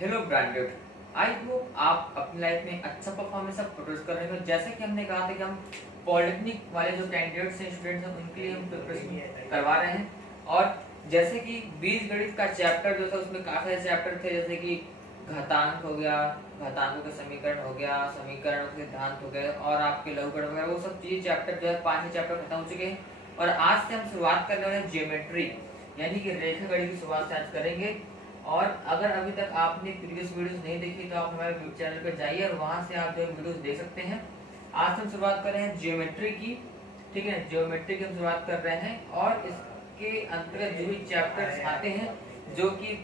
Hello branded, I hope आप अपनी life में अच्छा परफॉर्मेंस आप प्रोड्यूस कर रहे हो। जैसे कि हमने कहा था कि हम पॉलिटेक्निक वाले जो कैंडिडेट्स हैं, स्टूडेंट्स हैं, उनके लिए हम प्रिपरेशन करवा रहे हैं। और जैसे कि बीज गणित का चैप्टर जो था उसमें काफी सारे चैप्टर थे, जैसे कि घातांक हो गया, घातांकों के समीकरण हो गया, समीकरणों के सिद्धांत हो गए, और आपके लघुगण वगैरह, वो सब चीज चैप्टर जो है 5 चैप्टर खत्म हो चुके हैं। और आज से हम शुरुआत करने वाले हैं ज्योमेट्री, यानी कि रेखा गणित की शुरुआत से आज करेंगे। और अगर अभी तक आपने प्रीवियस वीडियोस नहीं देखी तो आप हमारे यूट्यूब चैनल पर जाइए और वहां से आप जो वीडियोस देख सकते हैं। आज हम शुरुआत कर रहे हैं ज्योमेट्री की, ठीक है। ज्योमेट्री की हम शुरुआत कर रहे हैं और इसके अंतर्गत जो भी चैप्टर्स आते हैं जो कि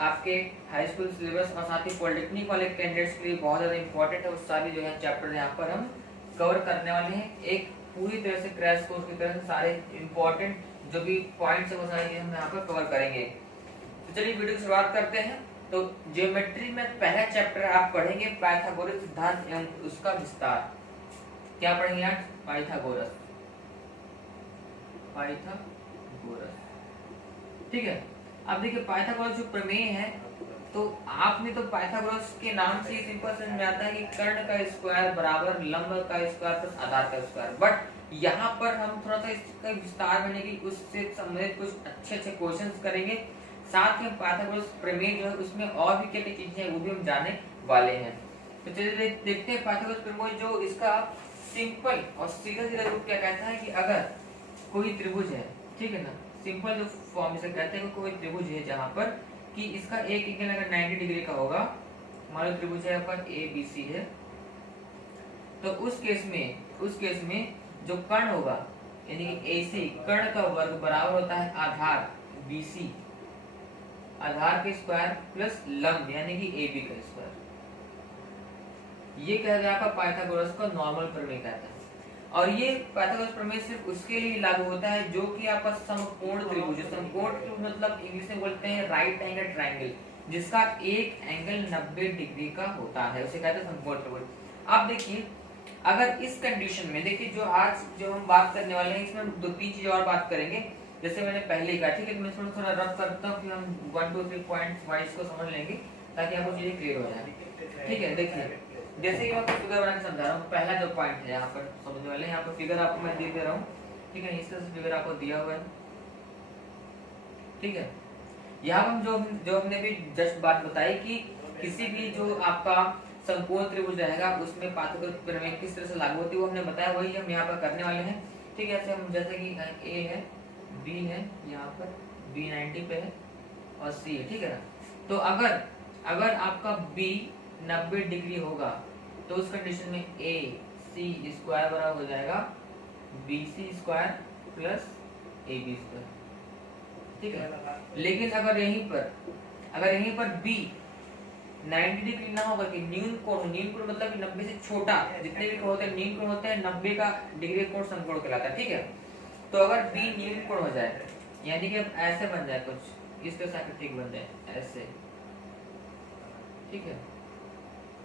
आपके हाई स्कूल सिलेबस और साथ ही पॉलिटेक्निक वाले कैंडिडेट्स के लिए बहुत ज्यादा इंपॉर्टेंट है, वो सारी जो है चैप्टर यहाँ पर हम कवर करने वाले हैं। एक पूरी तरह से क्रैश कोर्स की तरह से सारे इंपॉर्टेंट जो भी पॉइंट्स है वो सारे हम यहाँ पर कवर करेंगे। तो चलिए वीडियो की शुरुआत करते हैं। तो ज्योमेट्री में पहला चैप्टर आप पढ़ेंगे पाइथागोरस सिद्धांत एवं उसका विस्तार। क्या पढ़ेंगे आज? पाइथागोरस, पाइथागोरस, ठीक है। अब देखिए पाइथागोरस जो प्रमेय है, तो आपने तो पाइथागोरस के नाम से ही सिंपल समझ में आता है कि कर्ण का स्क्वायर बराबर लंब का स्क्वायर प्लस आधार का स्क्वायर। बट यहाँ पर हम थोड़ा सा इसका विस्तार करने की उससे संबंधित कुछ अच्छे क्वेश्चंस करेंगे। साथ ही हम पाइथागोरस प्रमेय जो है उसमें और भी क्या क्या चीजें हैं वो भी हम जानने वाले हैं। तो चलिए देखते हैं पाइथागोरस प्रमेय जो इसका सिंपल और सीधा सीधा रूप क्या कहता है कि अगर कोई त्रिभुज है, ठीक है ना, सिंपल जो फॉर्म से कहते हैं कोई त्रिभुज है जहां पर कि इसका एक एंगल अगर 90 डिग्री का होगा, मान लो त्रिभुज है आपका ABC है, तो उस केस में जो कर्ण होगा यानी कि AC कर्ण का वर्ग बराबर होता है आधार BC, आधार के स्क्वायर प्लस लंब यानी कि AB का स्क्वायर। ये कह गया आपका पाइथागोरस का नॉर्मल प्रमेय कहता है। और ये पाइथागोरस प्रमेय सिर्फ उसके लिए लागू होता है जो कि आपका समकोण त्रिभुज, समकोण त्रिभुज मतलब इंग्लिश में बोलते हैं राइट एंगल ट्रायंगल, जिसका एक एंगल 90 डिग्री का होता है, उसे कहते हैं समकोण त्रिभुज। अब देखिए अगर इस कंडीशन में, देखिए जो हम बात करने वाले हैं इसमें हम 2-3 चीज और बात करेंगे, जैसे मैंने पहले कहा, ठीक है। मैं इसमें थोड़ा रफ करता हूँ कि हम 1 2 3 पॉइंट्स वाइज को समझ लेंगे ताकि आपको चीजें क्लियर हो जाए, ठीक है। देखिए जैसे कि मैं आपको फिगर बना के समझा रहा हूँ, पहला जो पॉइंट है यहाँ पर समझने वाले, यहाँ पर फिगर आपको मैं दे रहा हूँ, ठीक है। इस तरह से फिगर आपको दिया हुआ है, ठीक है। यहाँ हम जो हमने भी जस्ट बात बताई कि किसी भी जो आपका समकोण त्रिभुज रहेगा उसमें पाइथागोरस प्रमेय किस तरह से लागू होती है वो हमने बताया, वही हम यहाँ पर करने वाले हैं, ठीक है। ऐसे हम जैसे कि A है, B है, यहाँ पर B 90 पे है और C है, ठीक है ना। तो अगर आपका B 90 डिग्री होगा तो उस कंडीशन में AC स्क्वायर बराबर हो जाएगा BC square plus AB square, ठीक है। लेकिन अगर यहीं पर B 90 डिग्री ना होगा कि न्यून कोण मतलब 90 से छोटा, जितने भी कोण होते हैं न्यून कोण होते हैं, 90 का डिग्री कोण समकोण कहलाता है, ठीक है। तो अगर B न्यून कोण हो जाए यानी कि अब ऐसे बन जाए, कुछ इस तरह से ठीक बन जाए ऐसे, ठीक है,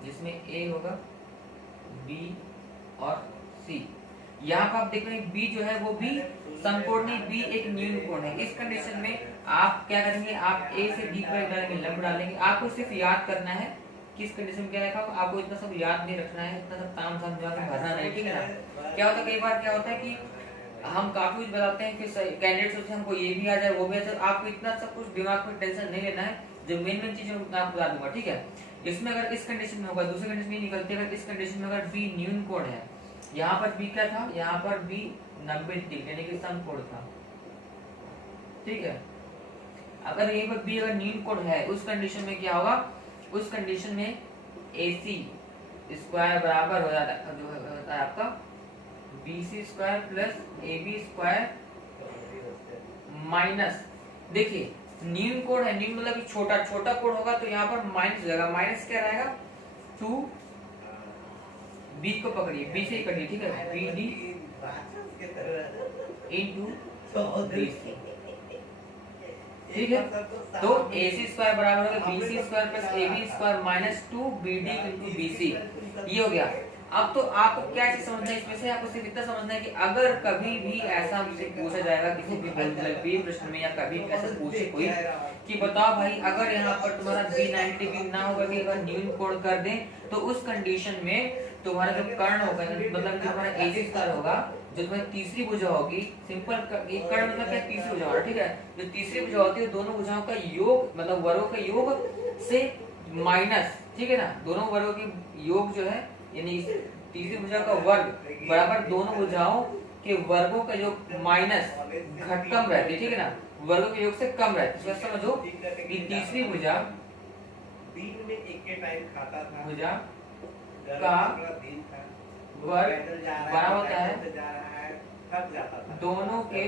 जिसमें A होगा B और C। यहाँ पर आप देख रहे हैं B जो है वो भी समकोण नहीं, B एक न्यून कोण है। इस कंडीशन में आप क्या करेंगे, आप A से B पर डालेंगे, लंब डालेंगे। आपको सिर्फ याद करना है किस कंडीशन में क्या लिखा, आपको इतना सब याद नहीं रखना है, इतना सब ताम झाम भरना नहीं, ठीक है ना। क्या होता है कई बार क्या होता है कि हम काफी कुछ बताते हैं, फिर कैंडिडेट सोचते हैं हमको ये भी आ जाए वो भी आ जाए। आपको इतना सब कुछ दिमाग में टेंशन नहीं लेना है, जो मेन चीज मैं आपको बता दूंगा, ठीक है। इसमें अगर इस कंडीशन में होगा, दूसरी कंडीशन में निकलती है, अगर इस कंडीशन में अगर B न्यून कोण है, यहाँ पर B क्या था, यहाँ पर B 90 डिग्री यानी कि समकोण था, ठीक है। अगर यहीं पर B अगर न्यून कोण है उस कंडीशन में क्या होगा, उस कंडीशन में AC स्क्वायर बराबर हो जाता है जो होता है आपका BC square plus AB square minus, देखिए न्यून कोण है, न्यून मतलब छोटा कोण होगा तो यहाँ पर माइनस हो जाएगा। माइनस क्या रहेगा, 2 B को पकड़िए, B से ही करिए, ठीक है, BD इनटू BC, ठीक है। तो AC स्क्वायर बराबर होगा BC square plus AB square minus 2 BD into BC, ये हो गया। अब तो आपको क्या चीज समझना है इसमें से, आपको सिर्फ इतना समझना है कि अगर कभी भी ऐसा मुझसे पूछा जाएगा किसी भी बहुविकल्पीय प्रश्न में, या कभी भी ऐसा पूछे कोई कि बताओ भाई अगर यहाँ पर तुम्हारा B90 डिग्री ना होगा कि अगर न्यून कोण कर दें, तो उस कंडीशन में तुम्हारा जो कर्ण होगा, मतलब जो हमारा AC स्तर होगा, जो तुम्हारी तीसरी भुजा होगी, सिंपल कर्ण मतलब क्या, तीसरी भुजा होगा, ठीक है। जो तीसरी भुजा होती है दोनों भुजाओं का योग, मतलब वर्गों का योग से माइनस, ठीक है ना, दोनों वर्गों की योग जो है, यानी तीसरी भुजा का वर्ग बराबर दोनों भुजाओं के वर्गों का योग माइनस घटकम रहती है, ठीक है ना, वर्गों के योग से कम रहती है। समझो कि तीसरी भुजा दिन में एक टाइम खाता था, भुजा का वर्ग बड़ा होता है दोनों के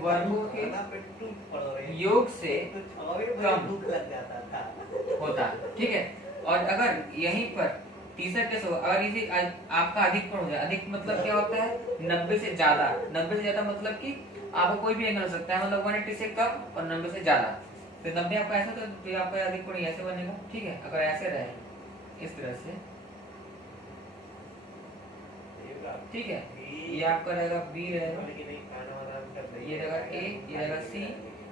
वर्गों के योग से कम होता है, ठीक है। और अगर यहीं पर तीसरा केस होगा, अगर इसे आपका अधिक कोण हो जाए, अधिक मतलब क्या होता है, 90 से ज्यादा, 90 से ज्यादा मतलब कि आपको कोई भी एंगल हो सकता है, मतलब 180 से कम और 90 से ज्यादा, तो 90 आपका ऐसा, तो आपका अधिक कोण ऐसे बनेगा, ठीक है। अगर ऐसे रहे इस तरह से, ठीक है, ये आपका रहेगा B रहेगा, ये रहेगा A, ये रहेगा C,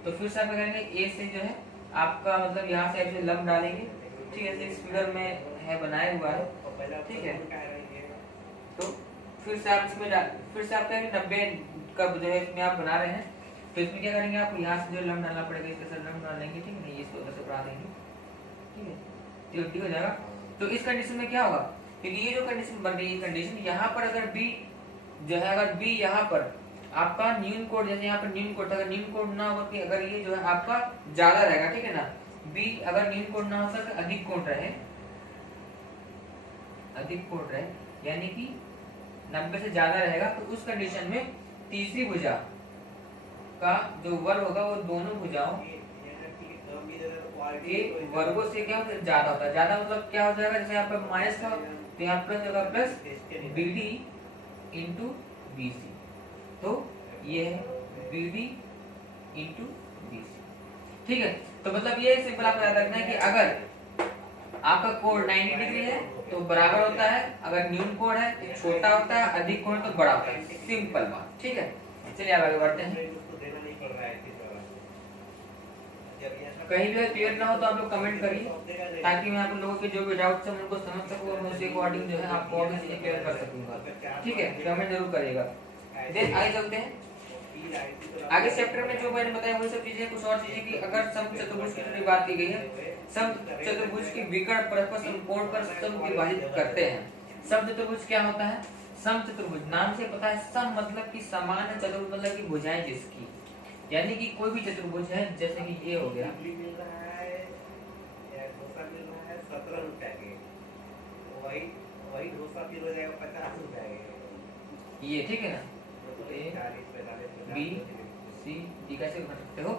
तो फिर से आप करेंगे A से जो है आपका मतलब यहाँ से आप लंब डालेंगे, ठीक है, इस फिगर में है बनाया हुआ है, ठीक है। तो फिर से आप इसमें फिर से आप कहेंगे 90 का जो है इसमें आप बना रहे हैं, तो इसमें क्या करेंगे, आप यहाँ से जो लंब डालना पड़ेगा, इसके साथ लंब डाल लेंगे, ठीक है, ये इसको उधर से बढ़ा देंगे, ठीक है, तो ठीक हो जाएगा। तो इस कंडीशन में क्या होगा, क्योंकि ये जो कंडीशन बन रही है, कंडीशन यहाँ पर अगर B जो है, अगर B यहाँ पर आपका न्यून कोण, जैसे यहाँ पर न्यून कोण था, अगर न्यून कोण ना हो कि अगर ये जो है आपका ज्यादा रहेगा, ठीक है ना, B अगर न्यून कोण ना हो सकता, अधिक कोण रहे, अधिक कोण रहे, यानी कि 90 से ज्यादा रहेगा, तो उस कंडीशन में तीसरी भुजा का जो वर्ग होगा वो दोनों भुजाओं के वर्गों से क्या होता है, ज्यादा होता है। ज्यादा मतलब क्या हो जाएगा, जैसे यहाँ पर माइनस था तो यहाँ प्लस होगा, प्लस BD इंटू BC, तो ये है BD इंटू BC, ठीक है। तो मतलब ये सिंपल आपको याद रखना है कि अगर आपका कोण 90 डिग्री है तो बराबर होता है, अगर न्यून कोण है तो छोटा होता है, अधिक कोण तो बड़ा होता है, सिंपल बात, ठीक है। चलिए आगे बढ़ते हैं। कहीं भी क्लियर ना हो तो आप लोग कमेंट करिए, ताकि मैं आप लोगों के जो भी डाउट्स हैं उनको समझ सकूं और मैं उसी अकॉर्डिंग जो है आपको और भी चीजें क्लियर कर सकूंगा, ठीक है। कमेंट जरूर करिएगा। देन आगे चलते हैं आगे चैप्टर में, जो मैंने बताया वही सब चीजें, कुछ और चीजें कि अगर समचतुर्भुज की जो बात की गई है, समचतुर्भुज की विकर्ण परस्पर समकोण पर समविभाजित करते हैं। समचतुर्भुज क्या होता है, समचतुर्भुज नाम से पता है, सम मतलब कि समान, चतुर्भुज मतलब कि भुजाएं जिसकी, यानी कि कोई भी चतुर्भुज है, जैसे कि ये हो गया, वही डोसा फिर हो जाएगा 50 रुपए, ये ठीक है ना, B C D कैसे बना सकते हो।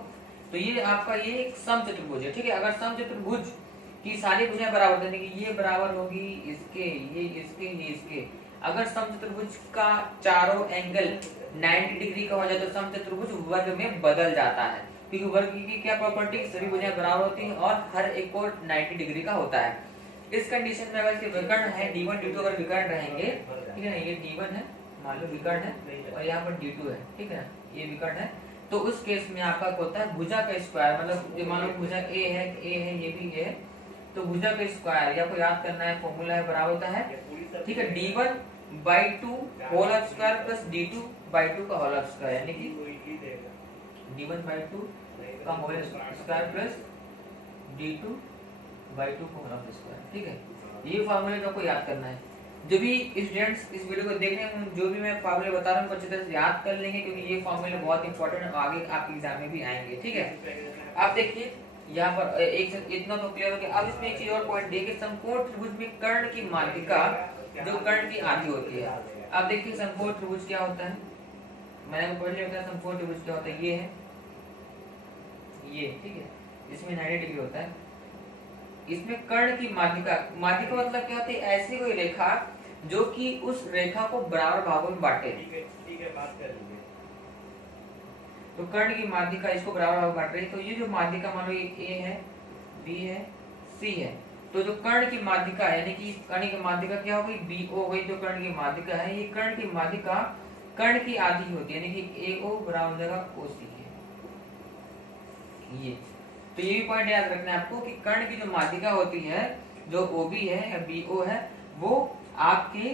तो ये आपका ये एक समचतुर्भुज है, ठीक है। अगर समचतुर्भुज की सारी भुजाएं बराबर, यानी कि ये बराबर होगी इसके, ये इसके, ये इसके, अगर समचतुर्भुज का चारों एंगल 90 डिग्री का हो जाए तो समचतुर्भुज वर्ग में बदल जाता है, क्योंकि वर्ग की क्या प्रॉपर्टी, सभी भुजाएं बराबर होती हैं और हर एक कोण 90 डिग्री का होता है। इस कंडीशन में अगर इसके विकर्ण है D1 D2, अगर विकर्ण रहेंगे, ठीक है ना, ये D1 है मान लो विकर्ण है, और यहाँ पर D2 है, ठीक है ना, ये विकर्ण है, तो उस केस में आपका होता है भुजा का स्क्वायर, मतलब मान लो भुजा A है, ये भी A है, तो भुजा का स्क्वायर ये आपको याद करना है, फॉर्मूला है, बराबर होता है, ठीक है, D1/2 whole square plus D2/2 का होल स्क्वायर, यानी कि D1/2 का होल स्क्वायर प्लस D2/2 का होल स्क्वायर, ठीक है। ये फॉर्मूले आपको याद करना है। जो भी स्टूडेंट्स इस वीडियो को देख रहे हैं, जो भी मैं फॉर्मूले बता रहा हूँ अच्छी तरह से याद कर लेंगे, क्योंकि ये फॉर्मूले बहुत इंपॉर्टेंट है, आगे आपके एग्जाम में भी आएंगे, ठीक है। आप देखिए यहाँ पर एक इतना तो क्लियर हो गया। अब इसमें एक चीज और पॉइंट देखिए, समकोण त्रिभुज में कर्ण की माध्यिका जो कर्ण की आधी होती है। अब देखिए समकोण त्रिभुज क्या होता है, मैंने पहले बताया समकोण त्रिभुज क्या होता है, ये है ये, ठीक है, इसमें 90 डिग्री होता है। इसमें कर्ण की माध्यिका, माध्यिका मतलब क्या होती है, ऐसी कोई रेखा जो कि उस रेखा को बराबर भागों में बांटे, ठीक है, बात कर लीजिए। तो कर्ण की माध्यिका इसको बराबर भाग बांट रही है, तो ये जो माध्यिका मान लो ये A है, B है, C है, तो जो कर्ण की माध्यिका है, यानी कि कर्ण की माध्यिका क्या हो गई, BO हो गई, जो कर्ण की माध्यिका है, ये कर्ण की माध्यिका कर्ण की आधी होती है, यानी कि AO बराबर हो जाएगा OC के। ये तो ये भी पॉइंट याद रखना है आपको कि कर्ण की जो माध्यिका होती है, जो OB है या BO है, वो आपके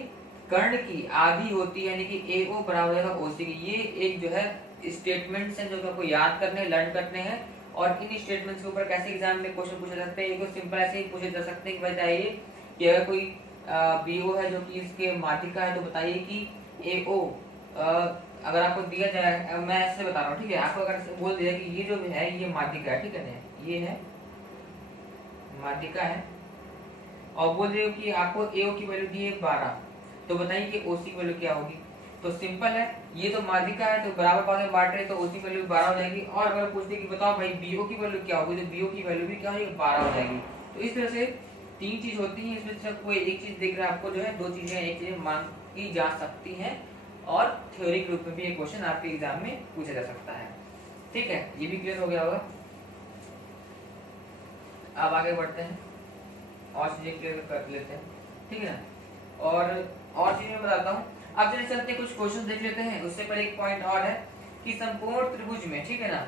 कर्ण की आधी होती है, यानी कि AO बराबर हो जाएगा OC की। ये एक जो है स्टेटमेंट्स हैं जो कि आपको याद करने, लर्न करने हैं, और इन स्टेटमेंट्स के ऊपर कैसे एग्जाम में क्वेश्चन पूछे जा सकते हैं। एक सिंपल ऐसे ही पूछे जा सकते हैं कि बताइए कि अगर कोई BO है जो कि इसके माध्यिका है, तो बताइए कि AO अगर आपको दिया जाए, मैं ऐसे बता रहा हूँ, ठीक है, आपको अगर बोल दिया कि ये जो है ये माध्यिका है, ठीक है ना, ये है माध्यिका है, और बोल दिया कि आपको AO की वैल्यू दी है 12, तो बताइए कि OC की वैल्यू क्या होगी। तो सिंपल है, ये तो माध्यिका है, तो बराबर भाग में बांट रहे हैं, तो OC की वैल्यू 12 हो जाएगी। और अगर पूछते कि बताओ भाई BO की वैल्यू क्या होगी, तो BO की वैल्यू भी क्या होगी, 12 हो जाएगी। तो इस तरह से तीन चीज होती है, इसमें से कोई एक चीज दिख रहा है आपको, जो है दो चीजें एक चीज मांगी जा सकती हैं, और थ्योरी के रूप में भी एक क्वेश्चन आपके एग्जाम में पूछा जा सकता है। ठीक है, ये भी क्लियर हो गया होगा। अब आगे बढ़ते हैं और चीजें क्लियर कर लेते हैं, ठीक है ना। और चीजें मैं बताता हूँ। अब चलिए चलते कुछ क्वेश्चन देख लेते हैं। उससे पहले एक पॉइंट और है कि संपूर्ण त्रिभुज में, ठीक है ना,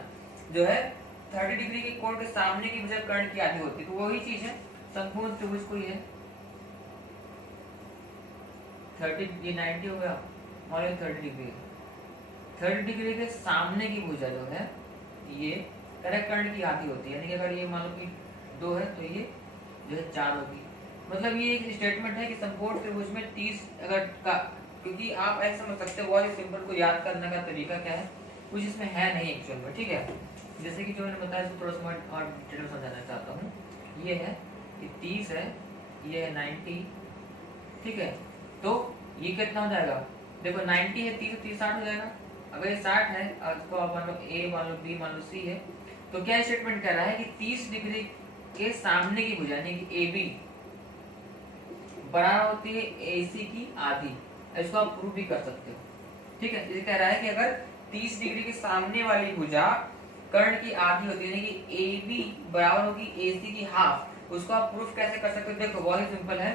जो है 30 डिग्री के कोण के सामने की भुजा कर्ण की आधी होती है। तो वही चीज है, संपूर्ण त्रिभुज को ये 30, ये 90 हो गया, मान लो 30 डिग्री के सामने की भुजा जो है ये कर्ण की आधी होती है, यानी कि अगर ये मान लो कि 2 है तो ये जो है 4 होगी। मतलब ये एक स्टेटमेंट है कि संपूर्ण त्रिभुज में 30 अगर का, क्योंकि आप ऐसे समझ सकते हो, बहुत सिंपल को याद करने का तरीका क्या है, कुछ इसमें है नहीं एक्चुअल में, ठीक है। जैसे कि जो मैंने बताया इसको थोड़ा सा और डिटेल में समझाना चाहता हूँ। ये है, ये 30 है, ये है 90, ठीक है। तो ये कितना हो जाएगा, देखो 90 है, 30 30 60 हो जाएगा। अगर ये 60 है, इसको आप मान लो A मान लो B मान लो C है, तो क्या स्टेटमेंट कर रहा है कि 30 डिग्री के सामने की भुजा यानी कि AB बराबर होती है AC की आधी। इसको आप प्रूव भी कर सकते हो, ठीक है। ये कह रहा है कि अगर 30 डिग्री के सामने वाली भुजा कर्ण की आधी होती है, यानी कि AB बराबर होगी AC की हाफ, उसको आप प्रूफ कैसे कर सकते हो। देखो बहुत ही सिंपल है,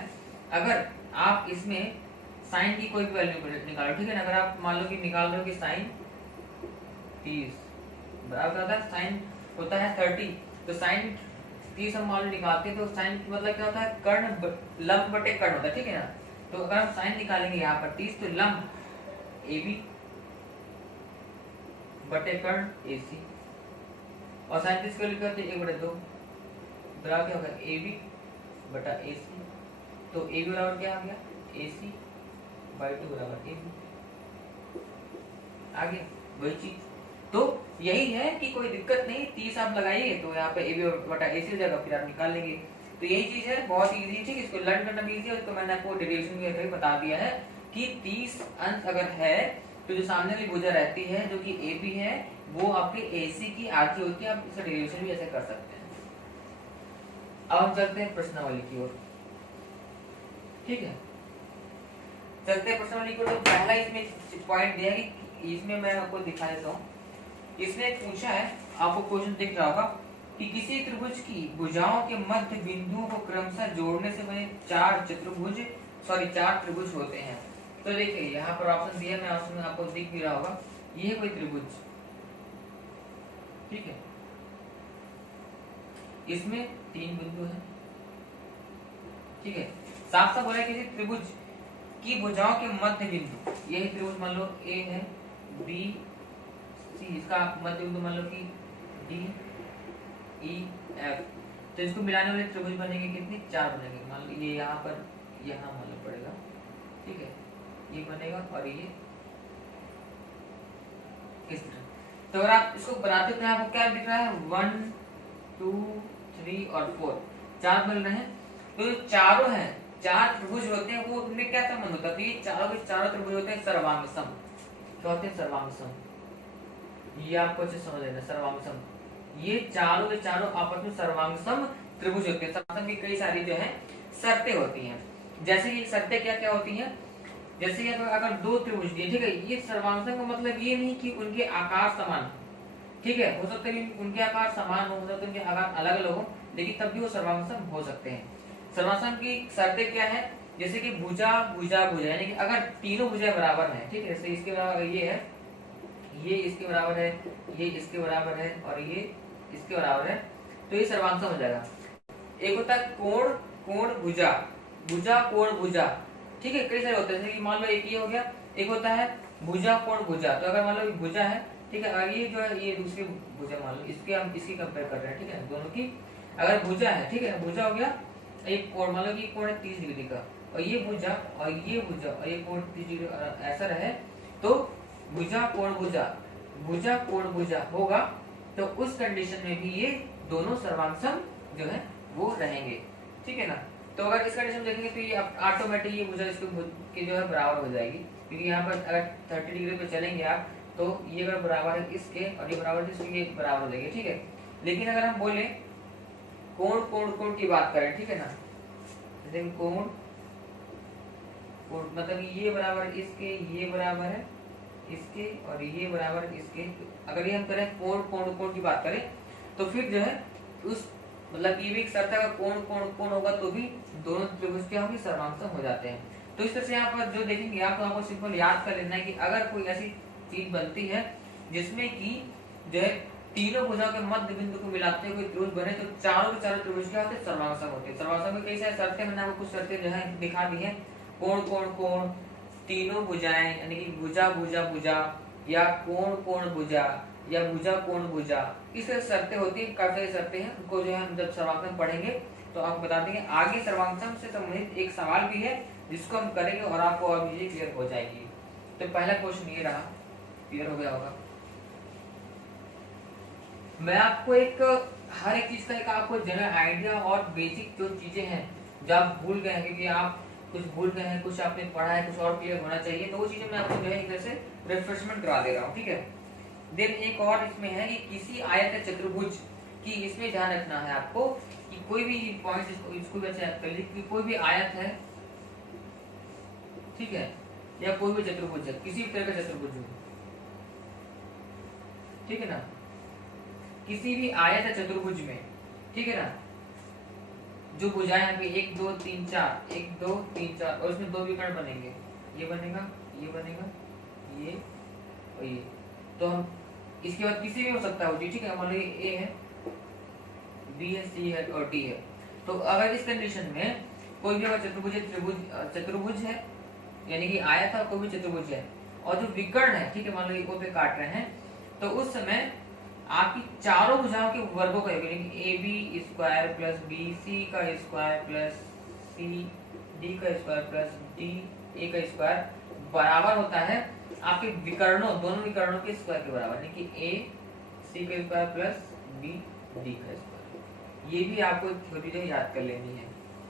अगर आप इसमें साइन की कोई भी वैल्यू निकालो, ठीक है ना। अगर आप मान लो कि निकाल रहे हो कि साइन 30 बराबर होता है, साइन होता है 30, तो साइन 30 हम मान लो निकालते हैं, तो साइन मतलब क्या होता है, कर्ण लंब बटे कर्ण होता है, ठीक है ना। तो अगर हम साइन निकालेंगे यहाँ पर 30, तो लंब AB बटे कर्ण AC, और साइन 30 को लिखा है 1/2 बराबर क्या होगा AB बटा AC, तो AB बराबर क्या आ गया AC/2 बराबर AB। आगे वही चीज, तो यही है कि कोई दिक्कत नहीं, 30 आप लगाइए तो यहाँ पे AB बटा AC हो जाएगा, फिर आप निकाल लेंगे। तो यही चीज है, बहुत इजी, ठीक है। इसको लर्न करना भी इजी है, तो मैंने आपको डेरिवेशन भी बता दिया है कि 30 अंश अगर है तो जो सामने वाली भुजा रहती है जो कि AB है, वो आपके AC की आधी होती है। आप इसका डेरिवेशन भी ऐसे कर सकते हैं। अब हम चलते हैं प्रश्नावली की ओर, ठीक है। चलते हैं प्रश्नावली की ओर। तो पहला इसमें पॉइंट दिया है कि इसमें मैं आपको दिखा देता हूँ। इसने पूछा है, आपको क्वेश्चन दिख रहा होगा कि किसी त्रिभुज की भुजाओं के मध्य बिंदुओं को क्रमशः जोड़ने से बने 4 त्रिभुज होते हैं। तो देखिए यहाँ पर ऑप्शन दिया, मैं ऑप्शन में आपको दिख भी रहा होगा, ये कोई त्रिभुज, ठीक है, इसमें 3 बिंदु है, ठीक है। साफ साफ बोला है किसी त्रिभुज की भुजाओं के मध्य बिंदु, यही त्रिभुज मान लो A है, B C, इसका मध्य बिंदु मान लो कि D E F, तो इसको मिलाने वाले त्रिभुज बनेंगे कितने, 4 बनेंगे। मान लो ये यहाँ पर यहाँ मान लो पड़ेगा, ठीक है, ये बनेगा और ये इस तरह। तो अगर आप इसको बनाते हो तो आपको क्या दिख रहा है, 1 2 3 और 4, 4 मिल रहे हैं। तो जो चारों हैं, 4 त्रिभुज होते हैं, वो उनमें क्या संबंध होता है, तो ये चारों के चारों त्रिभुज होते हैं सर्वांग सम। क्या होते हैं, सर्वांग सम। ये आपको अच्छे समझ लेना, सर्वांग सम, ये चारों के चारों आपस में सर्वांग सम त्रिभुज होते हैं। सर्वांग की कई सारी जो है शर्तें होती हैं, जैसे कि शर्तें क्या क्या होती हैं, जैसे कि अगर 2 त्रिभुज दिए, ठीक है, ये सर्वांग सम का मतलब ये नहीं कि उनके आकार समान, ठीक है, हो सकता है उनके आकार समान हो सकते हैं, उनके आकार अलग अलग हो, लेकिन तब भी वो सर्वांग सम हो सकते हैं। सर्वांशम की शर्तें क्या है, जैसे कि भुजा भुजा भुजा, यानी कि अगर तीनों भुजाएं बराबर हैं, ठीक है, जैसे इसके बराबर ये है, ये इसके बराबर है, ये इसके बराबर है और ये इसके बराबर है, तो ये सर्वांशम हो जाएगा। एक होता है कोण कोण भुजा, भुजा कोण भुजा, ठीक है, कई सारे होते हैं, जैसे कि मान लो एक ये हो गया, एक होता है भुजा कोण भुजा। तो अगर मान लो भुजा है, ठीक है, अगर ये जो है ये दूसरी भुजा मान लो, इसके हम इसकी कंपेयर कर रहे हैं, ठीक है, दोनों की अगर भुजा है, ठीक है, भुजा हो गया, एक कोण मान लो कि कोण है 30 डिग्री का, और ये भुजा और ये भुजा और ये कोण 30 डिग्री ऐसा रहे, तो भुजा कोण भुजा, भुजा कोण भुजा होगा, तो उस कंडीशन में भी ये दोनों सर्वांशम जो है वो रहेंगे, ठीक है ना। तो अगर इस कंडीशन देखेंगे तो ये ऑटोमेटिक ये भुजा इसके जो है बराबर हो जाएगी, क्योंकि यहाँ पर अगर 30 डिग्री पे चलेंगे आप, तो ये अगर बराबर है इसके और ये बराबर है इसके, ये बराबर हो जाएगी, ठीक है। लेकिन अगर हम बोले कोण कोण कोण की बात करें, ठीक है ना, जैसे कोण कोण मतलब ये बराबर इसके, ये बराबर है इसके और ये बराबर इसके, अगर ये हम करें कोण कोण कोण की बात करें, तो फिर जो है उस मतलब ये भी एक शर्त है, अगर कोण कोण कोण होगा तो भी दोनों त्रिभुज क्या होंगे, सर्वांशम हो जाते हैं। तो इस तरह से यहाँ पर जो देखेंगे आप, तो आपको सिंपल याद कर लेना है कि अगर कोई ऐसी चीज बनती है जिसमें कि जो है तीनों भुजाओं के मध्य बिंदु को मिलाते हुए त्रिभुज बने, तो चारों के चारों त्रिभुज क्या होते हैं, सर्वांशम होते हैं। सर्वांशम में कई सारी शर्तें, मैंने आपको कुछ शर्तें जो है दिखा दी है, कोण कोण कोण, तीनों भुजाएं यानी कि भुजा भुजा भुजा, या कोण कोण भुजा, या भुजा कोण भुजा, इस तरह शर्तें होती है, काफी सारी शर्तें हैं, उनको जो है हम जब सर्वांशम पढ़ेंगे तो आपको बता देंगे। आगे सर्वांशम से संबंधित एक सवाल भी है जिसको हम करेंगे और आपको और चीजें क्लियर हो जाएगी। तो पहला क्वेश्चन ये रहा, क्लियर हो गया होगा। मैं आपको एक हर एक चीज का एक आपको जनरल आइडिया और बेसिक जो चीजें हैं जो आप भूल गए हैं, क्योंकि आप कुछ भूल गए हैं, कुछ आपने पढ़ा है, कुछ और क्लियर होना चाहिए, तो वो चीजें मैं आपको जो है एक तरह से रिफ्रेशमेंट करा दे रहा हूँ, ठीक है। देन एक और इसमें है कि किसी आयत चतुर्भुज की, इसमें ध्यान रखना है आपको कि कोई भी पॉइंट इसको वैसे याद कर लीजिए कि कोई भी आयत है, ठीक है, या कोई भी चतुर्भुज है, किसी भी तरह का चतुर्भुज हो, ठीक है ना, किसी भी आयत है चतुर्भुज में, ठीक है ना, जो भुजाएं यहाँ पे 1 2 3 4, 1 2 3 4, और उसमें दो विकर्ण बनेंगे, ये बनेगा, ये बनेगा, ये और ये, तो हम इसके बाद किसी भी हो सकता है, ठीक है, मान लो ए है, बी है, सी है और डी है। तो अगर इस कंडीशन में कोई भी अगर चतुर्भुज चतुर्भुज है, यानी कि आयत है, कोई भी चतुर्भुज है, और जो विकर्ण है, ठीक है, मान लो ये पे काट रहे हैं, तो उस समय आपकी चारों भुजाओं के वर्गों का योग, यानी A B square plus B C का स्क्वायर प्लस सी डी का स्क्वायर प्लस डी ए का स्क्वायर बराबर होता है आपके विकर्णों, दोनों विकर्णों के स्क्वायर के बराबर, यानी कि ए सी का स्क्वायर प्लस बी डी का स्क्वायर। ये भी आपको थ्योरी जो याद कर लेनी है,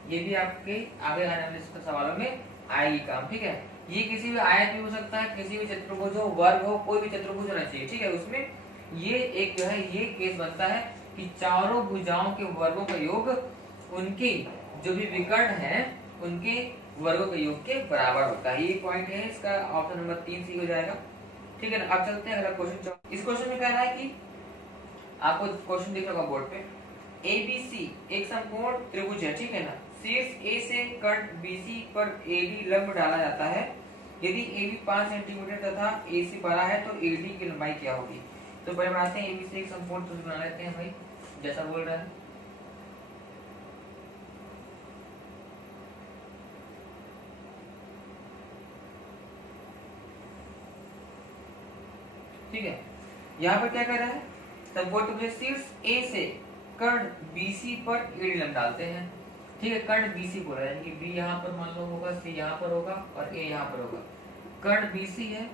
ये भी आपके आगे आने वाले सवालों में आएगी काम, ठीक है। ये किसी भी आयत में हो सकता है, किसी भी चतुर्भुज हो, वर्ग हो, कोई भी चतुर्भुज होना चाहिए, ठीक है। उसमें ये एक जो है ये केस बनता है कि चारों भुजाओं के वर्गों का योग उनके जो भी विकर्ण है उनके वर्गों के योग के बराबर होता है। ये पॉइंट है, इसका ऑप्शन नंबर 3 सी हो जाएगा, ठीक है ना। अब चलते हैं अगला क्वेश्चन। इस क्वेश्चन में कह रहा है कि आपको क्वेश्चन दिख रहा होगा बोर्ड पे, ABC एक समकोण त्रिभुज है, ठीक है ना, शीर्ष A से कर्ण BC पर AD लंब डाला जाता है। यदि AB 5 सेंटीमीटर तथा AC 12 है तो AD की लंबाई क्या होगी। तो पहले बनाते हैं ABC एक समकोण त्रिभुज बना लेते हैं भाई, जैसा बोल रहा है। ठीक है, यहाँ पर क्या कर रहा है, समकोण त्रिभुज शीर्ष A से कर्ण BC पर AD लंब डालते हैं, ठीक है। कर्ण BC बोला यानी कि B यहाँ पर मान लो होगा, C यहाँ पर होगा और A यहाँ पर होगा। कर्ण BC है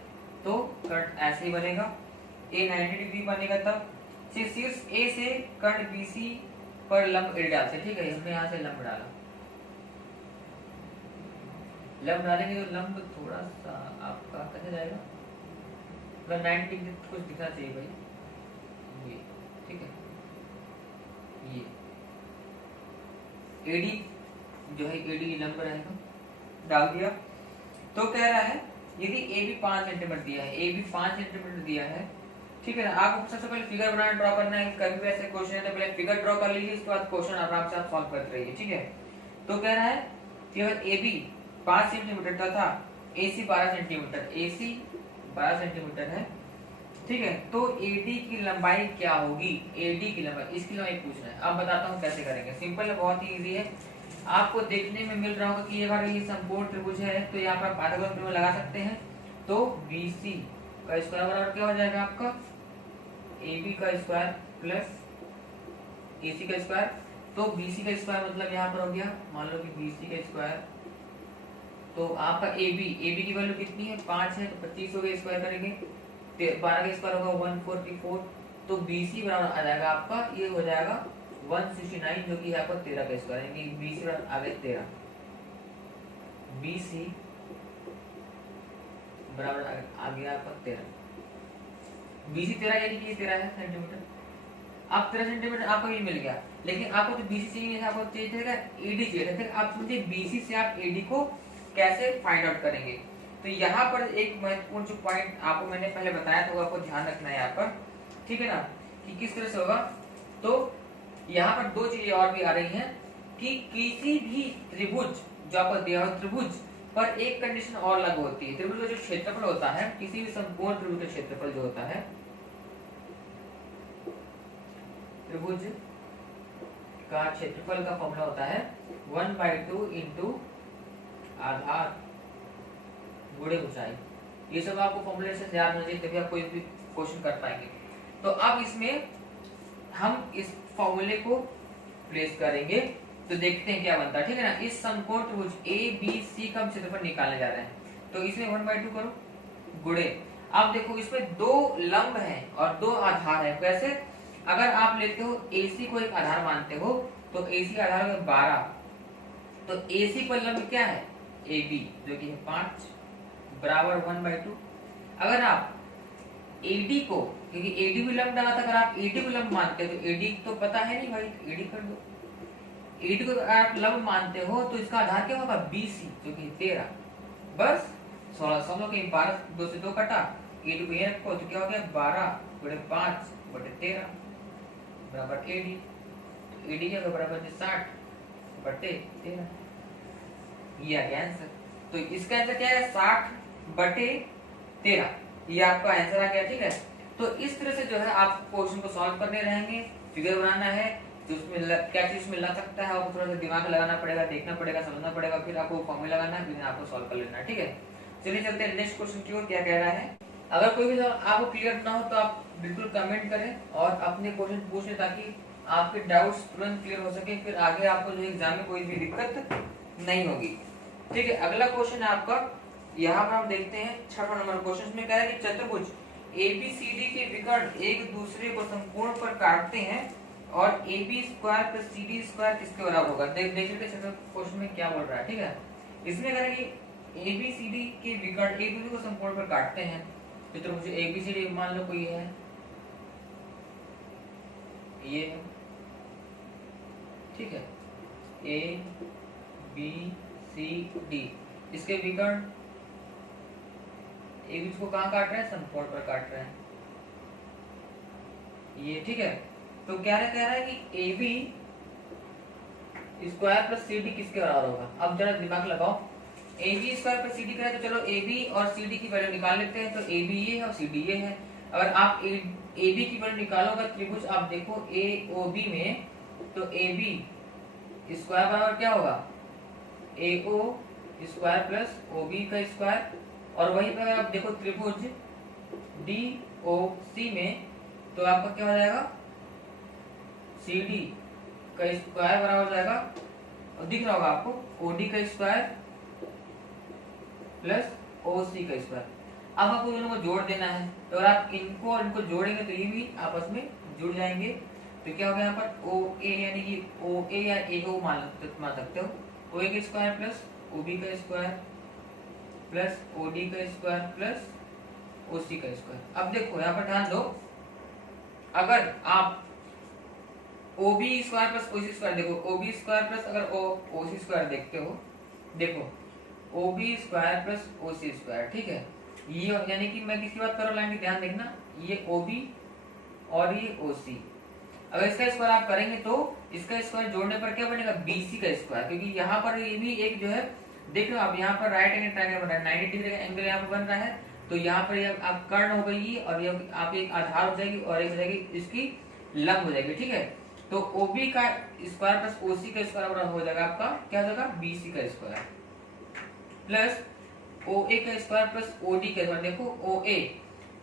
तो कर्ण ऐसे ही बनेगा, A 90 डिग्री बनेगा, तब शीर्ष A से कर्ण BC पर लंब AD डालते हैं, ठीक है। हमने यहाँ से लंब डाला, लंब डालेंगे तो लंब थोड़ा सा आपका कैसे जाएगा, मतलब 90 डिग्री कुछ दिखना चाहिए भाई, ये ठीक है। ये AD जो है AD लंब रहेगा, डाल दिया। तो कह रहा है यदि AB 5 सेंटीमीटर दिया है, AB 5 सेंटीमीटर दिया है, ठीक है ना। आपको सबसे पहले फिगर बनाना, ड्रॉ करना है। कभी भी ऐसे क्वेश्चन है तो पहले फिगर ड्रॉ कर लीजिए, उसके बाद क्वेश्चन आराम से आप सॉल्व करते रहिए, ठीक है। तो कह रहा है कि अगर ए बी 5 सेंटीमीटर का था, ए सी 12 सेंटीमीटर, ए सी 12 सेंटीमीटर है, ठीक है, तो एडी की लंबाई क्या होगी, एडी की लंबाई, इसकी लंबाई पूछना है। अब बताता हूँ कैसे करेंगे, सिंपल है, बहुत ही इजी है। आपको देखने में मिल रहा होगा कि अगर ये समकोण त्रिभुज है तो यहाँ पर पाइथागोरस प्रमेय लगा सकते हैं। तो BC का स्क्वायर बराबर क्या हो जाएगा आपका, AB का स्क्वायर प्लस AC का स्क्वायर। तो BC का स्क्वायर मतलब यहाँ पर हो गया, मान लो कि BC का स्क्वायर, तो आपका AB की वैल्यू कितनी है, 5 है, तो 25 हो गया, स्क्वायर करेंगे 12 का स्क्वायर होगा 144, तो BC बराबर आ जाएगा आपका, ये हो जाएगा 169, जो कि आपका 13 का स्क्वायर, यानी BC बराबर आ गया 13, BC बराबर आ गया आपका 13, BC 13 यानी कि 13 है सेंटीमीटर। अब 13 सेंटीमीटर आपको ये मिल गया, लेकिन आपको तो BC चाहिए नहीं था, आपको चाहिए था AD चाहिए था। आप समझिए BC से आप AD को कैसे फाइंड आउट करेंगे। तो यहाँ पर एक महत्वपूर्ण जो पॉइंट आपको मैंने पहले बताया था वो आपको ध्यान रखना है यहाँ पर, ठीक है ना, कि किस तरह से होगा। तो यहाँ पर दो चीजें और भी आ रही हैं कि किसी भी त्रिभुज जो आपको दिया हो त्रिभुज पर एक कंडीशन और लागू होती है। त्रिभुज का जो क्षेत्रफल होता है, किसी भी समकोण त्रिभुज का क्षेत्रफल जो होता है, त्रिभुज का क्षेत्रफल का फॉर्मूला होता है 1/2 इंटू आधार गुणे ऊंचाई। ये सब आपको फॉर्मूले से याद होना चाहिए, तभी आप कोई भी क्वेश्चन कर पाएंगे। तो अब इसमें हम इस फॉर्मूले को प्लेस करेंगे तो देखते हैं क्या बनता है, ठीक है ना। इस समकोण त्रिभुज ABC का हम क्षेत्रफल निकालने जा रहे हैं, तो इसमें 1/2 करो गुणे। अब देखो इसमें दो लंब हैं और दो आधार हैं। कैसे, अगर आप लेते हो AC को एक आधार मानते हो तो AC आधार में 12, तो AC पर लंब क्या है AB जो कि है 5 बराबर 1/2। अगर आप AD को, क्योंकि AD भी लंब डाला था, अगर आप AD को लंब मानते हो तो AD तो पता है नहीं भाई, AD कर दो। AD को अगर आप लंब मानते हो तो इसका आधार क्या होगा BC जो कि 13, बस 16 के 12 2 से 2 कटा, AD को ये रखो तो क्या हो गया 12 गुणे 5 बटे 13 बराबर AD। तो AD क्या बराबर 60 बटे 13, ये आ गया आंसर। तो इसका आंसर क्या है 60 बटे 13, ये आपका आंसर आ गया, ठीक है। तो इस तरह से जो है आप क्वेश्चन को सॉल्व करने रहेंगे, फिगर बनाना है, तो उसमें क्या चीज में लग सकता है आपको थोड़ा सा दिमाग लगाना पड़ेगा, देखना पड़ेगा, समझना पड़ेगा, फिर आपको फॉर्मूला लगाना है, फिर आपको सॉल्व कर लेना है, ठीक है। चलिए चलते हैं नेक्स्ट क्वेश्चन की ओर, क्या कह रहा है। अगर कोई भी सवाल आपको क्लियर ना हो तो आप बिल्कुल कमेंट करें और अपने क्वेश्चन पूछें ताकि आपके डाउट्स तुरंत क्लियर हो सके, फिर आगे आपको जो एग्जाम में कोई भी दिक्कत नहीं होगी, ठीक है। अगला क्वेश्चन है आपका, यहाँ पर हम देखते हैं 6वां नंबर क्वेश्चन में कह रहा है कि चतुर्भुज ABCD के विकर्ण एक दूसरे को समकोण पर काटते हैं और AB square plus CD square किसके बराबर होगा। देख लेते हैं क्वेश्चन में क्या बोल रहा है, ठीक है। इसमें कह रहा है कि ABCD के विकर्ण एक दूसरे को समकोण पर काटते हैं। चतुर्भुज ABCD मान लो कोई है, ये है, ठीक है, ABCD, इसके विकर्ण एक दूसरे को कहाँ काट रहे हैं, समकोण पर काट रहे हैं, ये, ठीक है। तो क्या कह रहा है कि AB स्क्वायर प्लस CD किसके बराबर होगा। अब जरा दिमाग लगाओ, AB स्क्वायर प्लस CD करें तो चलो AB और CD की वैल्यू निकाल लेते हैं। तो AB ये है और CD ये है। अगर आप AB की वैल्यू निकालोगे त्रिभुज आप देखो AOB में, तो AB स्क्वायर बराबर क्या होगा AO स्क्वायर प्लस OB का स्क्वायर, और वहीं पर आप देखो त्रिभुज DOC में तो आपका क्या हो जाएगा CD का स्क्वायर बराबर हो जाएगा, और दिख रहा होगा आपको OD का स्क्वायर प्लस OC का स्क्वायर। अब आपको दोनों को जोड़ देना है, तो अगर आप इनको और इनको जोड़ेंगे तो ये भी आपस में जुड़ जाएंगे। तो क्या होगा यहाँ पर OA यानी कि OA या AO मान सकते हो, OA का स्क्वायर प्लस OB का स्क्वायर प्लस OD का स्क्वायर प्लस OC का स्क्वायर। अब देखो यहाँ पर ध्यान दो, अगर आप OB square plus OC square देखो, OB स्क्वायर प्लस अगर OC स्क्वायर देखते हो, देखो OB square plus OC square, ठीक है। ये यानी कि मैं किसकी बात कर रहा हूँ, लाइन की ध्यान देखना, ये OB और ये OC। अगर इसका स्क्वायर आप करेंगे तो इसका स्क्वायर जोड़ने पर क्या बनेगा, बीसी का स्क्वायर, क्योंकि यहाँ पर ये भी एक जो है देख लो आप, यहाँ पर राइट एंगल ट्रायंगल बन रहा है, 90 डिग्री का एंगल यहाँ पर बन रहा है, तो यहाँ पर ये आप कर्ण हो गई और ये आप एक आधार हो जाएगी और एक हो जाएगी इसकी लंब हो जाएगी, ठीक है। तो OB का स्क्वायर प्लस OC का स्क्वायर बराबर हो जाएगा आपका क्या हो जाएगा, BC का स्क्वायर प्लस OA का स्क्वायर प्लस OD का स्क्वायर। देखो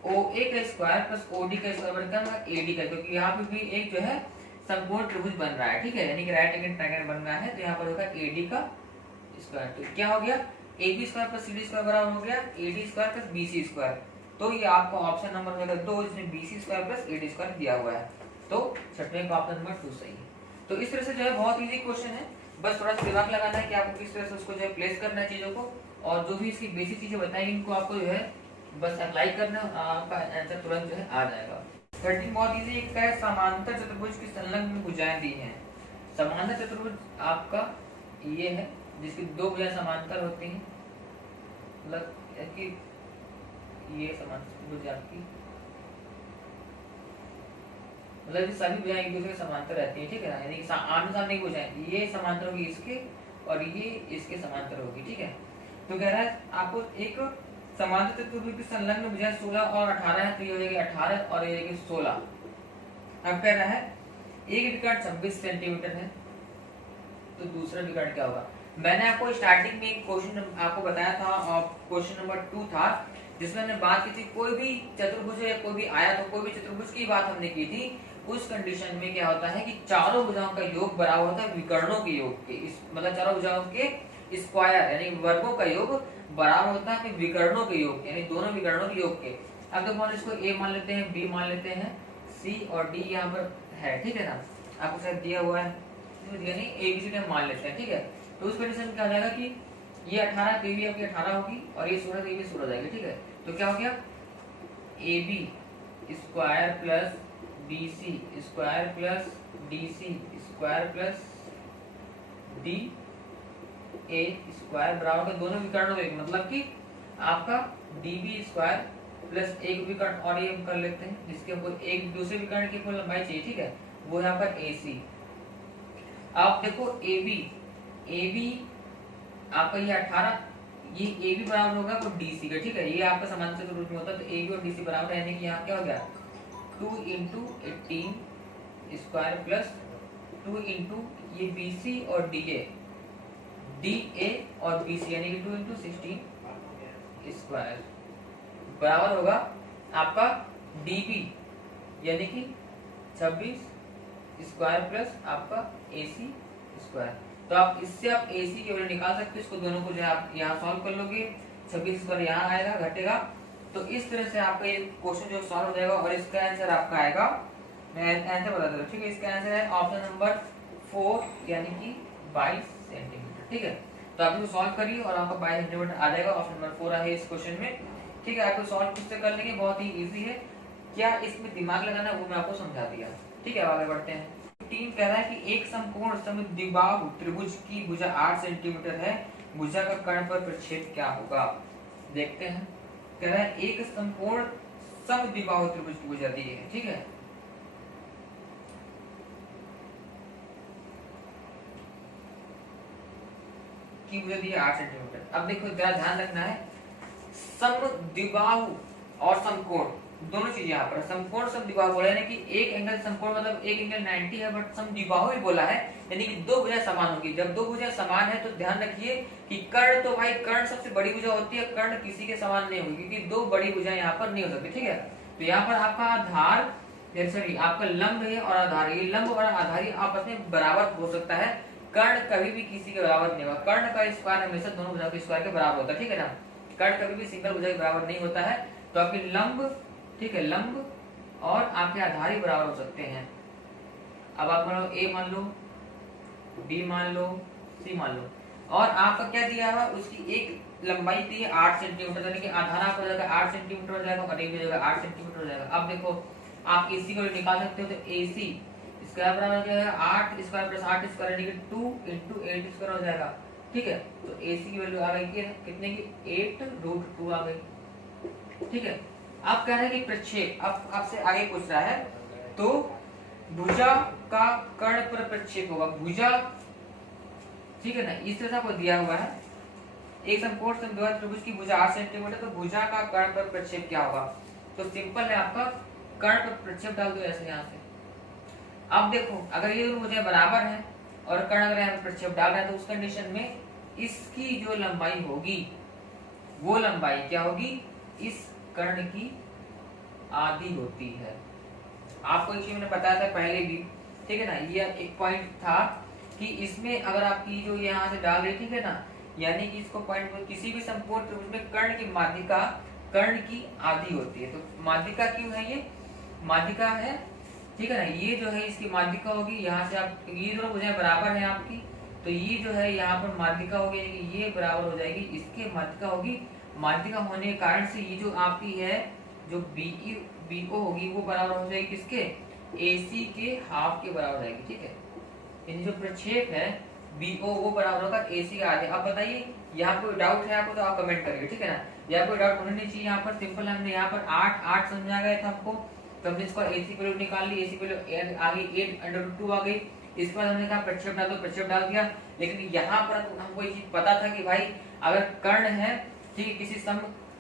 OA का स्क्वायर प्लस OD का स्क्वायर बराबर AD का, क्योंकि यहाँ पे भी एक जो है समकोण त्रिभुज बन रहा है, ठीक है, यानी कि राइट एंगल ट्रायंगल बन रहा है, तो यहाँ पर होगा AD का स्क्वायर। तो क्या हो गया, AB square plus CD square बराबर हो गया AD square plus BC square. तो ये आपका ऑप्शन नंबर होगा 2, जिसमें BC square plus AD square दिया हुआ है, तो छठवें का ऑप्शन नंबर 2 सही है। तो इस तरह से जो है बहुत इजी क्वेश्चन है, बस थोड़ा सा दिमाग लगाना है कि आपको किस तरह से उसको जो है प्लेस करना है चीजों को, और जो भी इसकी बेसिक चीजें बताएंगे इनको आपको जो है बस अप्लाई करना है, आपका आंसर तुरंत जो है आ जाएगा। 13 बहुत इजी एक है, समांतर चतुर्भुज की संलग्न भुजाएं दी हैं। समांतर चतुर्भुज आपका ये है जिसकी दो भुजाएं समांतर होती हैं, मतलब कि ये समांतर भुजा आपकी मतलब सभी भुजाएं एक दूसरे के समांतर रहती हैं, ठीक है ना, यानी कि आमने सामने की भुजाएं ये समांतर होगी इसके और ये इसके समांतर होगी, ठीक है। तो कह रहा है आपको एक समांतर चतुर्भुज की संलग्न भुजाएं 16 और 18 है, तो ये हो जाएगी 18 और ये हो 16। अब कह रहा है एक विकर्ण 26 सेंटीमीटर है, तो दूसरा विकर्ण क्या होगा। मैंने आपको स्टार्टिंग में एक क्वेश्चन आपको बताया था, और क्वेश्चन नंबर 2 था, जिसमें हमने बात की थी कोई भी चतुर्भुज या कोई भी आया तो कोई भी चतुर्भुज की बात हमने की थी। उस कंडीशन में क्या होता है कि चारों भुजाओं का योग बराबर होता है विकर्णों के योग के, इस मतलब चारों भुजाओं के स्क्वायर यानी वर्गों का योग बराबर होता है विकर्णों के योग, यानी दोनों विकर्णों के योग के। अब देखो इसको A मान लेते हैं, B मान लेते हैं, C और D यहाँ पर है, ठीक है ना, आपको शायद दिया हुआ है, यानी ABCD मान लेते हैं, ठीक है। तो उस कंडीशन में क्या हो जाएगा कि ये 18 तो ये आपकी 18 होगी और ये 16 तो ये भी 16 हो जाएगी, ठीक है। तो क्या हो गया, AB square plus BC square plus DC square plus DA square बराबर दोनों विकर्णों के, मतलब कि आपका DB स्क्वायर प्लस एक विकर्ण और ये कर लेते हैं जिसके हमको एक दूसरे विकर्ण की कुल लंबाई चाहिए, ठीक है, वो यहाँ पर AC। आप देखो AB आपका ये 18, ये AB बराबर होगा तो DC का, ठीक है, ये आपका समांतर रूप में होता है, तो AB और DC बराबर है, यानी कि यहाँ क्या हो गया 2 × 18 स्क्वायर प्लस 2 × ये BC और DA और BC यानी कि 2 × 16 स्क्वायर बराबर होगा आपका DB यानी कि 26 स्क्वायर प्लस आपका AC स्क्वायर। तो आप इससे आप AC की वैल्यू निकाल सकते हो, इसको दोनों को जो है आप यहाँ सॉल्व कर लोगे, 26 स्क्वायर यहाँ आएगा घटेगा, तो इस तरह से आपका ये क्वेश्चन जो सॉल्व हो जाएगा और इसका आंसर आपका आएगा, मैं आंसर बता दूं, ठीक है, इसका आंसर है ऑप्शन नंबर 4 यानी कि 22 सेंटीमीटर, ठीक है। तो आप इसको सॉल्व करिए और आपका 22 सेंटीमीटर आ जाएगा, ऑप्शन नंबर 4 है इस क्वेश्चन में, ठीक है। आपको सॉल्व किससे कर लेंगे, बहुत ही इजी है, क्या इसमें दिमाग लगाना वो मैं आपको समझा दिया, ठीक है। आगे बढ़ते हैं। टीम कह रहा है कि एक समकोण समद्विबाहु त्रिभुज की भुजा 8 सेंटीमीटर है, भुजा का कर्ण पर प्रक्षेप क्या होगा, देखते हैं। कह रहा है एक समकोण समद्विबाहु त्रिभुज की भुजा दी है, ठीक है, की भुजा दी है 8 सेंटीमीटर। अब देखो जरा ध्यान रखना है, समद्विबाहु और समकोण दोनों चीज यहाँ पर, समकोण समद्विबाहु बोला है कि एक एंगल समकोण मतलब एक एंगल 90 है, बट समद्विबाहु ही बोला है, यानी कि दो भुजाएं समान होगी। जब दो भुजाएं समान है तो ध्यान रखिए कि कर्ण, तो भाई कर्ण सबसे बड़ी भुजा होती है, कर्ण किसी के समान नहीं होगी, क्योंकि दो बड़ी भुजाएं यहाँ पर नहीं हो सकती, ठीक है। तो यहाँ पर आपका आधार सॉरी आपका लंब है और आधार, ये लंब और आधारी आपस में बराबर हो सकता है, कर्ण कभी भी किसी के बराबर नहीं होगा, कर्ण का स्क्वायर हमेशा दोनों भुजाओं के स्क्वायर के बराबर होता है, ठीक है ना, कर्ण कभी भी सिंगल भुजा के बराबर नहीं होता है। तो आपकी लंब, ठीक है, लंब और आपके आधारी बराबर हो सकते हैं। अब आप मान लो A मान लो, B मान लो, C मान लो, और आपका क्या दिया है, उसकी एक लंबाई दी है 8 सेंटीमीटर, यानी कि आधार आपका हो जाएगा 8 सेंटीमीटर हो जाएगा और एक भी हो जाएगा 8 सेंटीमीटर हो जाएगा। अब देखो आप AC को निकाल सकते हो, तो AC स्क्वायर बराबर हो जाएगा 8 स्क्वायर प्लस 8 स्क्वायर यानी कि 2 × 8 स्क्वायर हो जाएगा, ठीक है। तो AC की वैल्यू आ गई कितने की 8√2 आ गई, ठीक है। आप कह रहे हैं कि प्रक्षेप, अब आपसे आगे पूछ रहा है, तो भुजा का कर्ण पर प्रक्षेप होगा, भुजा, ठीक है ना, इस तरह से आपको दिया हुआ है एक समकोण समद्विबाहु त्रिभुज की भुजा 8 सेंटीमीटर, तो भुजा का कर्ण पर प्रक्षेप क्या होगा? तो सिंपल है आपका, कर्ण पर प्रक्षेप डाल दो ऐसे यहाँ से। अब देखो अगर ये दोनों भुजाएं बराबर हैं और कर्ण अगर यहाँ पे प्रक्षेप डाल रहा है तो उस कंडीशन में इसकी जो लंबाई होगी वो लंबाई क्या होगी? इस कर्ण की आधी होती है। आपको एक चीज मैंने बताया था पहले भी, ठीक है ना, ये एक पॉइंट था कि इसमें अगर आपकी जो यहाँ से डाल रही, ठीक है ना, यानी कि इसको पॉइंट किसी भी समकोण त्रिभुज में कर्ण की माध्यिका कर्ण की आधी होती है। तो माध्यिका क्यों है? ये माध्यिका है, ठीक है ना, ये जो है इसकी माध्यिका होगी, यहाँ से आप ये दोनों भुजाएं बराबर है आपकी, तो ये जो है यहाँ पर माध्यिका होगी, ये बराबर हो जाएगी इसके माध्यिका होगी। माध्यिका होने के कारण से ये जो आपकी है जो बीओ होगी वो बराबर हो जाएगी किसके? AC के हाफ के बराबर हो जाएगी, ठीक है। यानी जो प्रक्षेप है BO वो बराबर होगा AC का आधे। अब बताइए यहाँ कोई डाउट है आपको तो आप कमेंट करिए, ठीक है ना, यहाँ कोई डाउट होना नहीं चाहिए। यहाँ पर सिंपल हमने यहाँ पर 8 समझा गया था आपको, तो हमने इसको AC वैल्यू निकाल ली, AC वैल्यू आ गई 8√2 आ गई। इसके बाद हमने कहा प्रक्षेप डाल दो, प्रक्षेप डाल दिया। लेकिन यहाँ पर हमको ये चीज पता था कि भाई अगर कर्ण है, ठीक है, किसी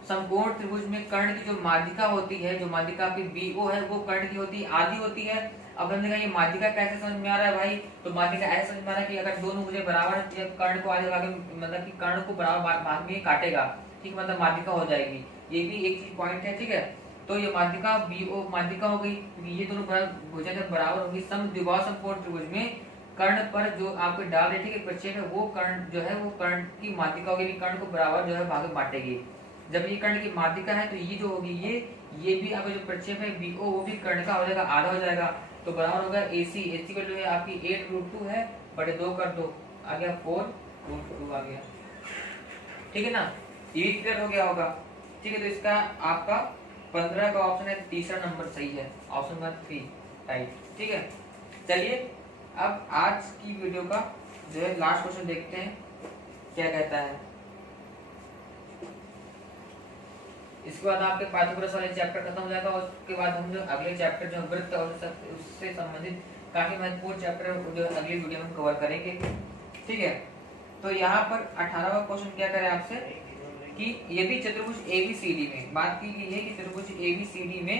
समकोण त्रिभुज में कर्ण की जो माध्यिका होती है, जो माध्यिका आपकी BO है वो कर्ण की होती है आधी होती है। अब हमने कहा ये माध्यिका कैसे समझ में आ रहा है भाई? तो माध्यिका ऐसे समझ में आ रहा है कि अगर दोनों भुजाएं बराबर है, कर्ण को आधे भाग में, मतलब कि कर्ण को बराबर भाग में काटेगा, ठीक, मतलब माध्यिका हो जाएगी। ये भी एक चीज पॉइंट है, ठीक है। तो ये माध्यिका BO माध्यिका हो गई, ये दोनों भुजाएं जब बराबर होगी समद्विबाहु समकोण त्रिभुज में कर्ण पर जो आपके डाल रहे, ठीक है, प्रक्षेप है वो कर्ण जो है वो कर्ण की माध्यिका होगी, कर्ण को बराबर जो है भाग में बांटेगी। जब ये कर्ण की माध्यिका है तो ये जो होगी ये भी आपका जो प्रक्षेप है BO वो भी कर्ण का हो जाएगा, आधा हो जाएगा, तो बराबर होगा AC वैल्यू है आपकी 8√2 है, बटे 2 कर दो, आ गया 4√2 आ गया, ठीक है ना। ये भी क्लियर हो गया होगा, ठीक है। तो इसका आपका 15 का ऑप्शन है, तीसरा नंबर सही है, ऑप्शन नंबर 3 राइट, ठीक है। चलिए अब आज की वीडियो का जो है लास्ट क्वेश्चन देखते हैं क्या कहता है। इसके बाद आपके पाइथागोरस वाले चैप्टर खत्म हो जाएगा और उसके बाद हम जो अगले चैप्टर जो वृत्त और उससे संबंधित काफी महत्वपूर्ण चैप्टर जो अगली वीडियो में कवर करेंगे, ठीक है। तो यहाँ पर 18वां क्वेश्चन क्या करे आपसे कि यदि चतुर्भुज ABCD में बात की गई है कि चतुर्भुज ABCD में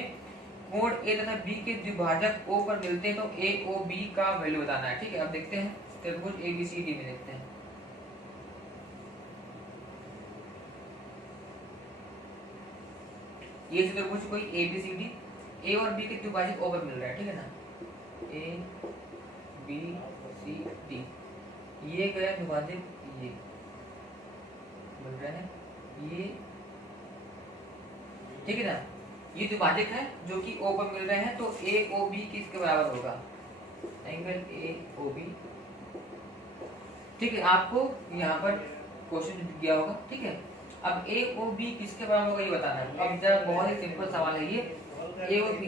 कोण A तथा B के द्विभाजक O पर मिलते हैं तो AOB का वैल्यू बताना है, ठीक है। अब देखते हैं चतुर्भुज ABCD में देखते हैं। ये चतुर्भुज कोई ABCD A और B के द्विभाजक O पर मिल रहा है, ठीक है ना, ABCD ये गया द्विभाजक ये मिल रहा है ये, ठीक है ना, ये द्विभाजक है जो कि O पर मिल रहे हैं, तो AOB किसके बराबर होगा? एंगल AOB, ठीक है। आपको यहाँ पर क्वेश्चन दिया होगा, ठीक है। अब AOB किसके बराबर होगा ये बताना है। अब जरा बहुत ही सिंपल सवाल है ये, AOB।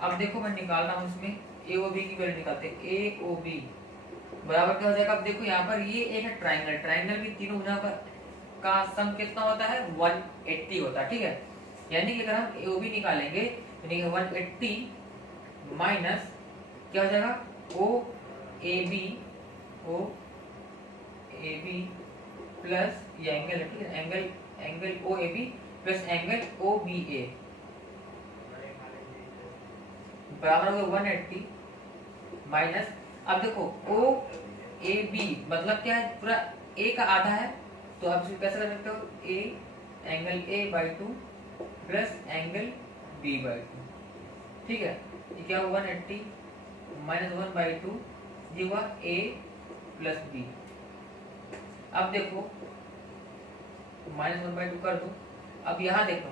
अब देखो मैं निकाल रहा हूँ इसमें AOB की वैल्यू निकालते हैं। AOB बराबर क्या हो जाएगा? अब देखो यहाँ पर ये एक है ट्राइंगल, ट्राइंगल की तीनों भुजाओं का सम कितना होता है? 180 होता है, ठीक है। यानी कि अगर हम AOB निकालेंगे यानी 180 माइनस क्या हो जाएगा? OAB प्लस ये एंगल है, ठीक है, angle OAB plus angle OBA बराबर होगा 180 माइनस, अब देखो OAB मतलब क्या है? पूरा A का आधा है, तो आप इसको कैसे कर सकते हो? A angle A/2 plus angle B/2, ठीक है। ये क्या हुआ? 180 माइनस 1/2, ये हुआ A प्लस B। अब देखो माइनस 1/2 कर दो। अब यहाँ देखो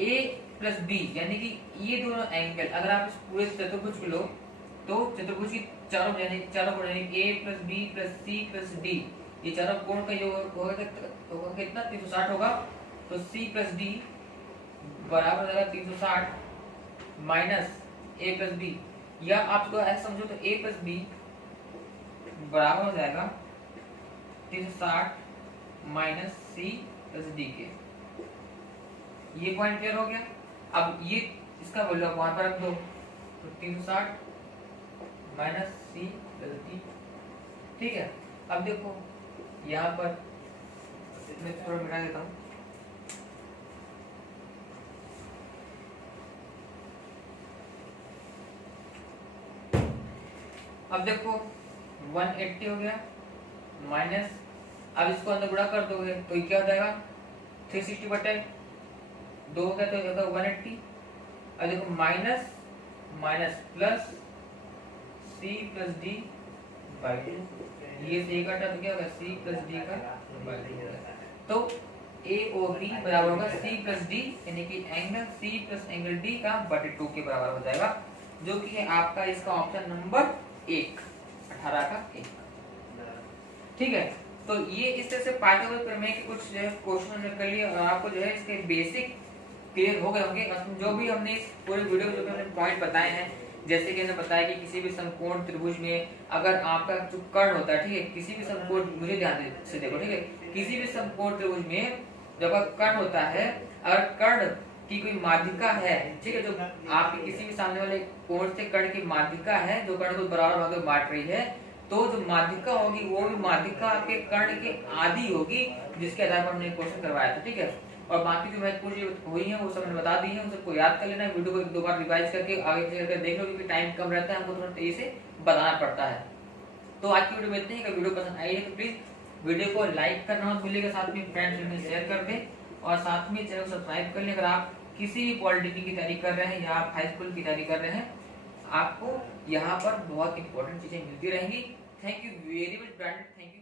A प्लस B यानी कि ये दोनों एंगल अगर आप इस पूरे चतुर्भुज को लो तो चतुर्भुज की चारों कोण यानी A plus B plus C plus D, ये चारों कोण का योग होगा कितना? 360 होगा। तो C प्लस D बराबर हो जाएगा 360 माइनस A प्लस B, या आप तो ऐसा समझो तो A प्लस B बराबर हो जाएगा 360 माइनस C प्लस D के। ये पॉइंट क्लियर हो गया। अब ये इसका वैल्यू आप वहां पर रख दो, तो 360 माइनस सी प्लस डी। ठीक है, अब देखो यहाँ पर मैं थोड़ा मिटा देता हूँ। अब देखो 180 हो गया माइनस, अब इसको अंदर गुणा कर दोगे तो ये क्या हो जाएगा 360 बटे 2 हो गया तो ये होगा 180। अब देखो minus minus plus C plus D by 2, ये से कटा तो क्या होगा सी प्लस डी का बाई 2 होगा। तो ए ओ बी बराबर होगा सी प्लस डी, यानी कि angle C plus angle D का बटे 2 के बराबर हो जाएगा, जो कि है आपका इसका ऑप्शन नंबर 1, 18 का 1। ठीक है, तो ये इस तरह से पाइथागोरस प्रमेय के कुछ जो है क्वेश्चन हमने कर लिए और आपको जो है इसके बेसिक क्लियर हो गए होंगे। जो भी हमने इस पूरे वीडियो में जो भी हमने पॉइंट बताए हैं, जैसे कि हमने बताया कि किसी भी समकोण त्रिभुज में अगर आपका जो कर्ण होता है, ठीक है, किसी भी समकोण, मुझे ध्यान से देखो, ठीक है, किसी भी समकोण त्रिभुज में जब कर्ण होता है, अगर कर्ण की कोई माध्यिका है, ठीक है, जो आपके किसी भी सामने वाले कोण से कर्ण की माध्यिका है जो कर्ण को बराबर भागों में बांट रही है, तो जो माध्यिका होगी वो भी माध्यिका आपके कर्ण के आधी होगी, जिसके आधार पर हमने क्वेश्चन करवाया था। ठीक है, और बाकी जो महत्वपूर्ण चीजें हुई हैं वो सब मैंने बता दी है, उन सबको याद कर लेना है, वीडियो को एक दो बार रिवाइज करके आगे करके देख लो, क्योंकि टाइम कम रहता है, हमको थोड़ा तेजी से बताना पड़ता है। तो आज की वीडियो में इतनी ही। अगर वीडियो पसंद आई है तो प्लीज वीडियो को लाइक करना मत भूलिएगा, साथ में फ्रेंड्स में शेयर कर दें और साथ में चैनल को सब्सक्राइब कर लें। अगर आप किसी भी पॉलिटेक्निक की तैयारी कर रहे हैं या आप हाई स्कूल की तैयारी कर रहे हैं, आपको यहाँ पर बहुत इंपॉर्टेंट चीजें मिलती रहेंगी। Thank you very much branded, thank you.